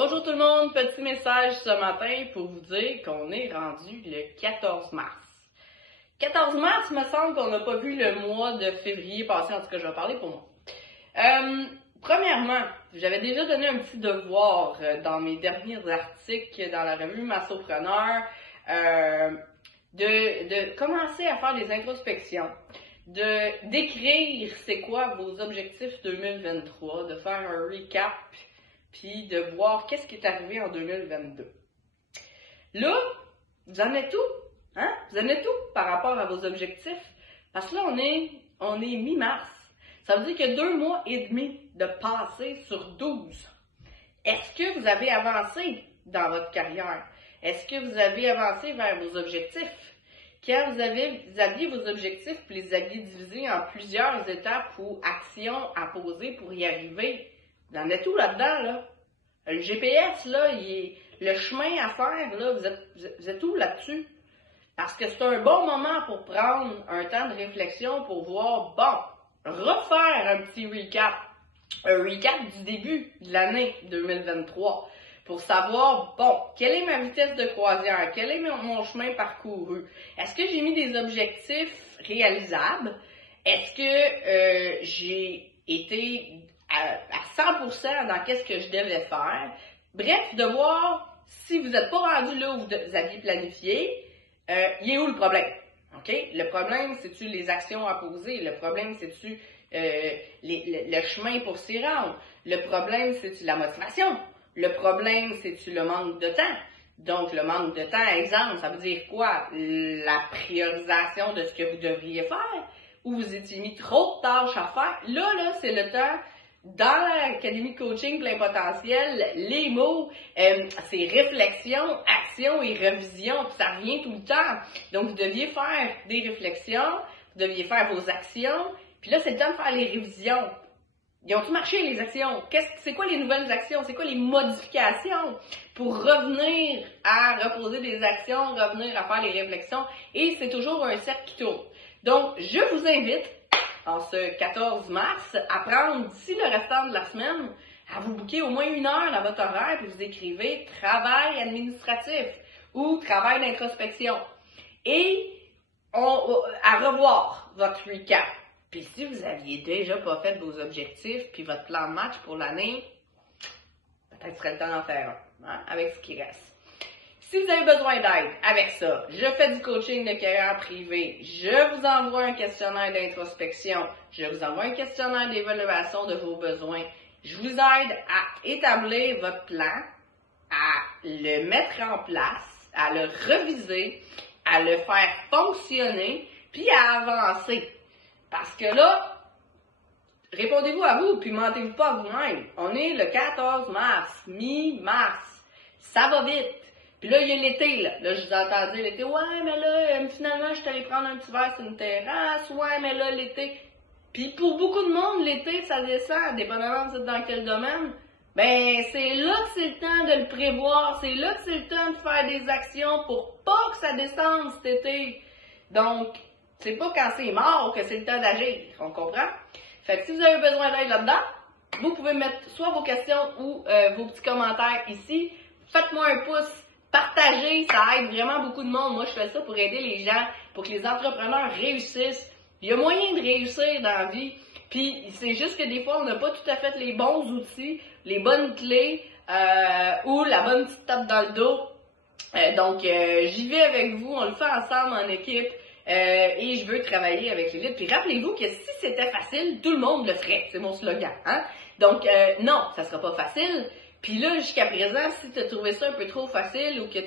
Bonjour tout le monde, petit message ce matin pour vous dire qu'on est rendu le 14 mars. 14 mars, me semble qu'on n'a pas vu le mois de février passer, en tout cas je vais parler pour moi. Premièrement, j'avais déjà donné un petit devoir dans mes derniers articles dans la revue Massopreneur de commencer à faire des introspections, d'écrire c'est quoi vos objectifs 2023, de faire un recap puis de voir qu'est-ce qui est arrivé en 2022. Là, vous en êtes où? Hein? Vous en êtes où par rapport à vos objectifs? Parce que là, on est mi-mars. Ça veut dire qu'il y a 2 mois et demi de passé sur 12. Est-ce que vous avez avancé dans votre carrière? Est-ce que vous avez avancé vers vos objectifs? Quand vous aviez vos objectifs puis les aviez divisés en plusieurs étapes ou actions à poser pour y arriver, vous en êtes où là-dedans, là? Le GPS, là, le chemin à faire, là, vous êtes où là-dessus? Parce que c'est un bon moment pour prendre un temps de réflexion pour voir, bon, refaire un petit recap. Un recap du début de l'année 2023. Pour savoir, bon, quelle est ma vitesse de croisière? Quel est mon chemin parcouru? Est-ce que j'ai mis des objectifs réalisables? Est-ce que j'ai été à 100% dans qu'est-ce que je devais faire? Bref, de voir si vous n'êtes pas rendu là où vous aviez planifié, il est où le problème? OK? Le problème, c'est-tu les actions à poser? Le problème, c'est-tu le chemin pour s'y rendre? Le problème, c'est-tu la motivation? Le problème, c'est-tu le manque de temps? Donc, le manque de temps, exemple, ça veut dire quoi? La priorisation de ce que vous devriez faire? Ou vous étiez mis trop de tâches à faire? Là, c'est le temps. Dans l'Académie de coaching plein potentiel, les mots, c'est réflexion, action et revision, puis ça revient tout le temps. Donc, vous deviez faire des réflexions, vous deviez faire vos actions, puis là, c'est le temps de faire les révisions. Ils ont-ils marché, les actions? C'est quoi les nouvelles actions? C'est quoi les modifications pour revenir à reposer des actions, revenir à faire les réflexions? Et c'est toujours un cercle qui tourne. Donc, je vous invite, en ce 14 mars, à prendre d'ici le restant de la semaine, à vous booker au moins 1 heure dans votre horaire, puis vous écrivez « travail administratif » ou « travail d'introspection ». Et à revoir votre recap. Puis si vous aviez déjà pas fait vos objectifs, puis votre plan de match pour l'année, peut-être serait le temps d'en faire un, hein, avec ce qui reste. Si vous avez besoin d'aide avec ça, je fais du coaching de carrière privé, je vous envoie un questionnaire d'introspection, je vous envoie un questionnaire d'évaluation de vos besoins. Je vous aide à établir votre plan, à le mettre en place, à le reviser, à le faire fonctionner, puis à avancer. Parce que là, répondez-vous à vous, puis mentez-vous pas à vous-même. On est le 14 mars, mi-mars. Ça va vite. Puis là, il y a l'été, là. Là, je vous entends dire l'été, ouais, mais là, finalement, je suis allé prendre un petit verre sur une terrasse. Ouais, mais là, l'été. Puis pour beaucoup de monde, l'été, ça descend, dépendamment de dans quel domaine. Ben, c'est là que c'est le temps de le prévoir. C'est là que c'est le temps de faire des actions pour pas que ça descende cet été. Donc, c'est pas quand c'est mort que c'est le temps d'agir. On comprend? Fait que si vous avez besoin d'aide là-dedans, vous pouvez mettre soit vos questions ou vos petits commentaires ici. Faites-moi un pouce. Partagez, ça aide vraiment beaucoup de monde. Moi, je fais ça pour aider les gens, pour que les entrepreneurs réussissent. Il y a moyen de réussir dans la vie. Puis, c'est juste que des fois, on n'a pas tout à fait les bons outils, les bonnes clés ou la bonne petite tape dans le dos. Donc, j'y vais avec vous, on le fait ensemble en équipe. Et je veux travailler avec l'élite. Puis rappelez-vous que si c'était facile, tout le monde le ferait. C'est mon slogan. Hein? Donc, non, ça sera pas facile. Puis là, jusqu'à présent, si tu as trouvé ça un peu trop facile ou que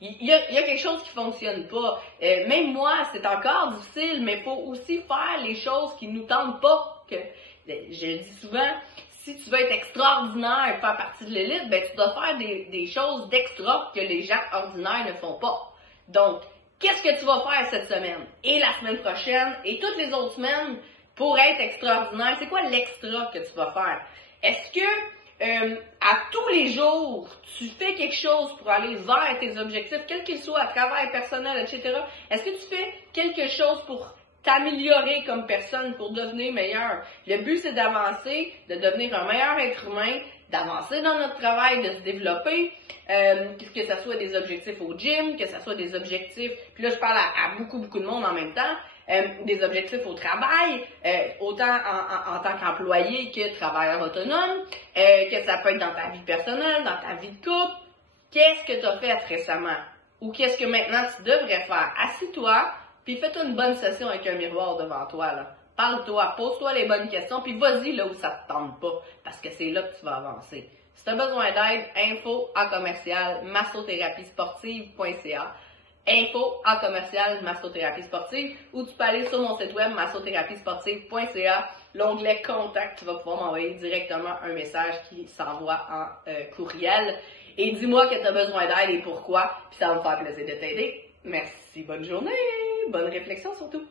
il y a quelque chose qui fonctionne pas. Même moi, c'est encore difficile, mais il faut aussi faire les choses qui nous tentent pas. Je le dis souvent, si tu veux être extraordinaire et faire partie de l'élite, ben tu dois faire des choses d'extra que les gens ordinaires ne font pas. Donc, qu'est-ce que tu vas faire cette semaine et la semaine prochaine et toutes les autres semaines pour être extraordinaire? C'est quoi l'extra que tu vas faire? Est-ce que à tous les jours, tu fais quelque chose pour aller vers tes objectifs, quel qu'il soit, à travail personnel, etc. Est-ce que tu fais quelque chose pour t'améliorer comme personne, pour devenir meilleur? Le but, c'est d'avancer, de devenir un meilleur être humain d'avancer dans notre travail, de se développer, que ce soit des objectifs au gym, que ce soit des objectifs, puis là je parle à beaucoup de monde en même temps, des objectifs au travail, autant en tant qu'employé que travailleur autonome, que ça peut être dans ta vie personnelle, dans ta vie de couple. Qu'est-ce que tu as fait récemment? Ou qu'est-ce que maintenant tu devrais faire? Assis-toi, puis fais-toi une bonne session avec un miroir devant toi, là. Parle-toi, pose-toi les bonnes questions, puis vas-y là où ça te tente pas, parce que c'est là que tu vas avancer. Si tu as besoin d'aide, info@massotherapiesportive.ca, info@massotherapiesportive, ou tu peux aller sur mon site web massotherapiesportive.ca, l'onglet contact, tu vas pouvoir m'envoyer directement un message qui s'envoie en courriel. Et dis-moi que tu as besoin d'aide et pourquoi, puis ça va me faire plaisir de t'aider. Merci, bonne journée, bonne réflexion surtout.